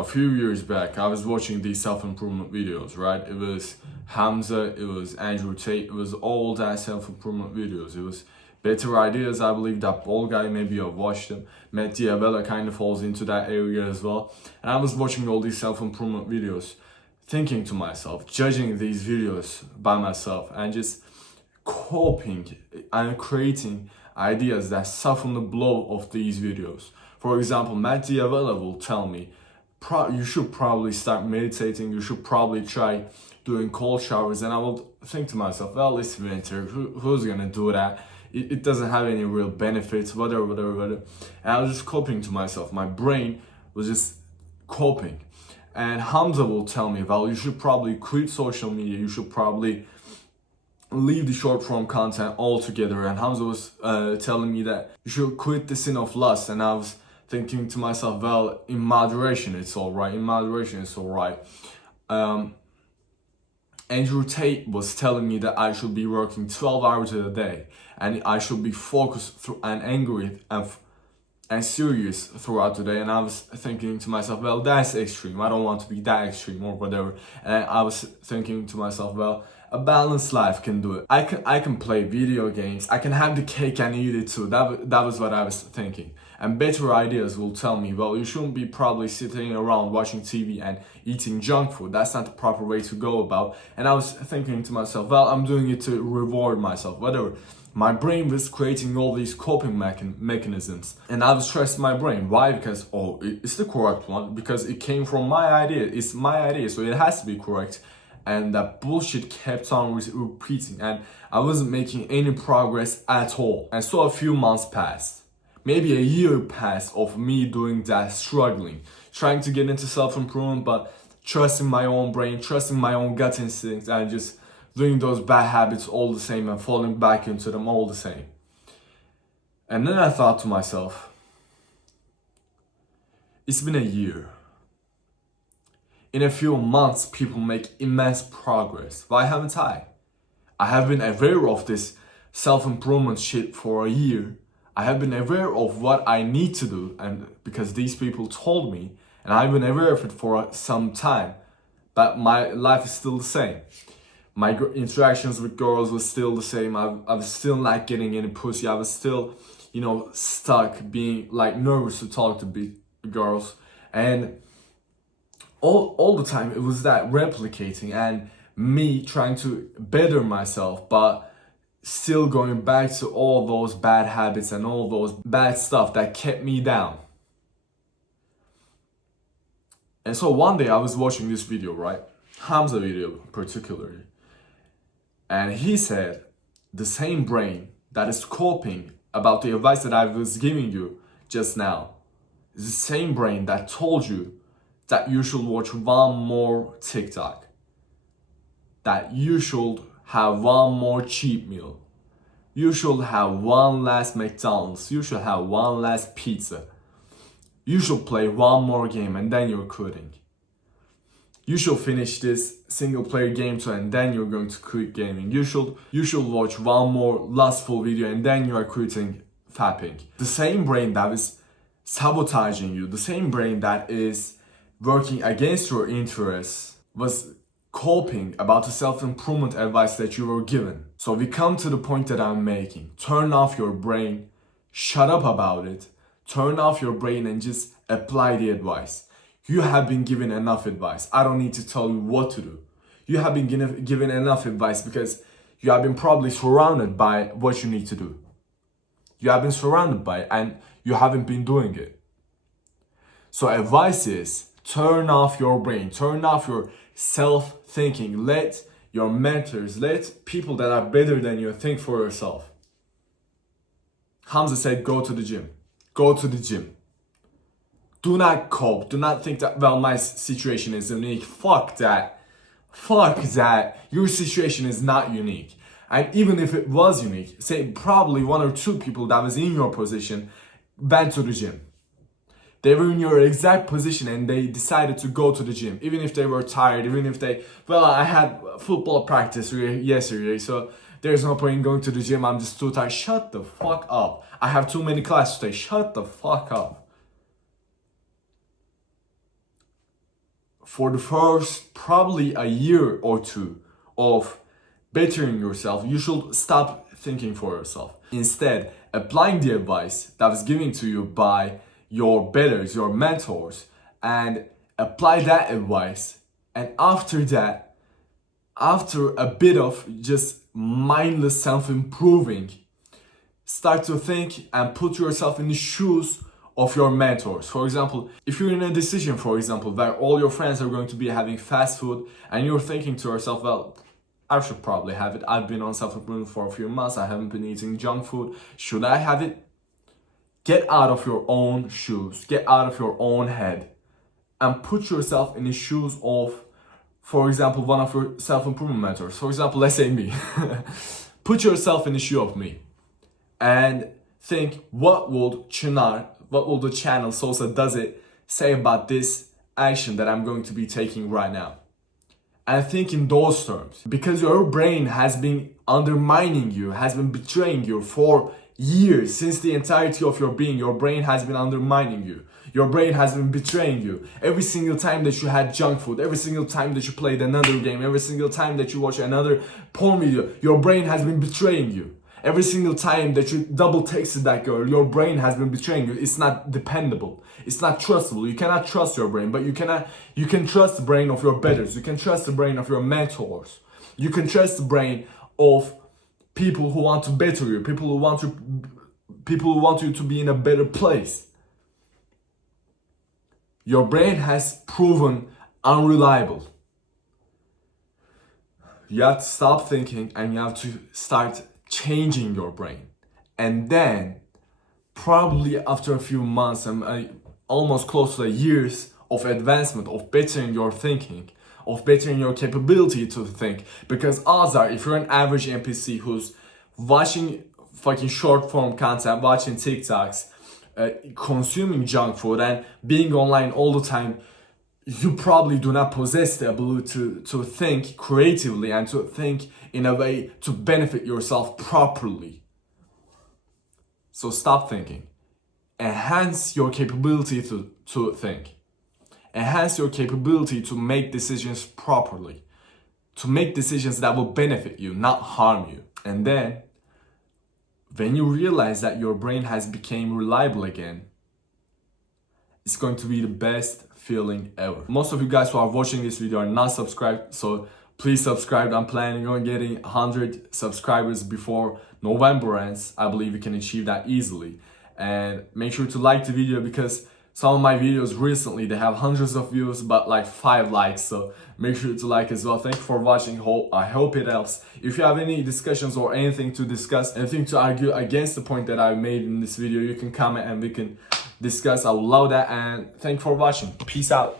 A few years back, I was watching these self-improvement videos, right? It was Hamza, it was Andrew Tate, it was all that self-improvement videos. It was Better Ideas, I believe that bald guy, maybe you've watched him. Matt Diabella kind of falls into that area as well. And I was watching all these self-improvement videos, thinking to myself, judging these videos by myself, and just copying and creating ideas that soften the blow of these videos. For example, Matt Diabella will tell me, you should probably start meditating, you should probably try doing cold showers, and I will think to myself, well, it's winter, who's gonna do that? It doesn't have any real benefits, whatever. And I was just copying to myself. My brain was just copying. And Hamza will tell me, well, you should probably quit social media, you should probably leave the short form content altogether. And Hamza was telling me that you should quit the sin of lust, and I was thinking to myself, well, in moderation it's all right. Andrew Tate was telling me that I should be working 12 hours a day, and I should be focused and angry and serious throughout the day. And I was thinking to myself, well, that's extreme. I don't want to be that extreme or whatever. And I was thinking to myself, well, a balanced life can do it. I can play video games. I can have the cake and eat it too. That was what I was thinking. And Better Ideas will tell me, well, you shouldn't be probably sitting around watching TV and eating junk food. That's not the proper way to go about. And I was thinking to myself, well, I'm doing it to reward myself, whatever. My brain was creating all these coping mechanisms. And I was stressing my brain. Why? Because, it's the correct one. Because it came from my idea. It's my idea, so it has to be correct. And that bullshit kept on repeating. And I wasn't making any progress at all. And so a few months passed. Maybe a year passed of me doing that, struggling. Trying to get into self-improvement, but trusting my own brain, trusting my own gut instincts, and just doing those bad habits all the same and falling back into them all the same. And then I thought to myself, it's been a year. In a few months, people make immense progress. Why haven't I? I have been aware of this self-improvement shit for a year. I have been aware of what I need to do, and because these people told me, and I've been aware of it for some time, but my life is still the same. My interactions with girls was still the same. I was still not getting any pussy. I was still, stuck, being like nervous to talk to girls, and all the time it was that replicating and me trying to better myself, but still going back to all those bad habits and all those bad stuff that kept me down. And so one day I was watching this video, right? Hamza video particularly. And he said, the same brain that is coping about the advice that I was giving you just now is the same brain that told you that you should watch one more TikTok, that you should have one more cheap meal, you should have one last McDonald's, you should have one last pizza, you should play one more game and then you're quitting. You should finish this single player game too and then you're going to quit gaming. You should watch one more lustful video and then you are quitting fapping. The same brain that is sabotaging you, the same brain that is working against your interests was coping about the self-improvement advice that you were given. So we come to the point that I'm making. Turn off your brain, shut up about it, turn off your brain and just apply the advice. You have been given enough advice. I don't need to tell you what to do. You have been given enough advice because you have been probably surrounded by what you need to do. You have been surrounded by it and you haven't been doing it. So advice is, turn off your brain, turn off your self-thinking. Let your mentors, let people that are better than you think for yourself. Hamza said, go to the gym. Go to the gym. Do not cope. Do not think that, well, my situation is unique. Fuck that. Fuck that. Your situation is not unique. And even if it was unique, say probably one or two people that was in your position went to the gym. They were in your exact position and they decided to go to the gym. Even if they were tired, even if I had football practice yesterday, so there's no point in going to the gym. I'm just too tired. Shut the fuck up. I have too many classes today. Shut the fuck up. for the first probably a year or two of bettering yourself, you should stop thinking for yourself. Instead, applying the advice that was given to you by your betters, your mentors, and apply that advice. And after that, after a bit of just mindless self-improving, start to think and put yourself in the shoes of your mentors. For example, if you're in a decision, for example, where all your friends are going to be having fast food and you're thinking to yourself, well, I should probably have it. I've been on self-improvement for a few months. I haven't been eating junk food. Should I have it? Get out of your own shoes. Get out of your own head and put yourself in the shoes of, for example, one of your self-improvement mentors. For example, let's say me. Put yourself in the shoe of me and think, what will the channel Sosa Does It say about this action that I'm going to be taking right now? And think in those terms. Because your brain has been undermining you, has been betraying you for years. Since the entirety of your being, your brain has been undermining you. Your brain has been betraying you. Every single time that you had junk food, every single time that you played another game, every single time that you watch another porn video, your brain has been betraying you. Every single time that you double texted that girl, your brain has been betraying you. It's not dependable. It's not trustable. You cannot trust your brain, but you can trust the brain of your betters. You can trust the brain of your mentors. You can trust the brain of people who want to better you, people who want you to be in a better place. Your brain has proven unreliable. You have to stop thinking and you have to start changing your brain. And then, probably after a few months and almost close to years of advancement, of bettering your thinking, of bettering your capability to think, because odds are, if you're an average NPC who's watching fucking short form content, watching TikToks, consuming junk food and being online all the time, you probably do not possess the ability to think creatively and to think in a way to benefit yourself properly. So stop thinking. Enhance your capability to think. Enhance your capability to make decisions properly. To make decisions that will benefit you, not harm you. And then, when you realize that your brain has become reliable again, it's going to be the best feeling ever. Most of you guys who are watching this video are not subscribed, so please subscribe. I'm planning on getting 100 subscribers before November ends. I believe you can achieve that easily. And make sure to like the video, because some of my videos recently, they have hundreds of views but like 5 likes, so make sure to like as well. Thank you for watching. I hope it helps. If you have any discussions or anything to discuss, anything to argue against the point that I made in this video, you can comment and we can discuss. I would love that, and thank you for watching. Peace out.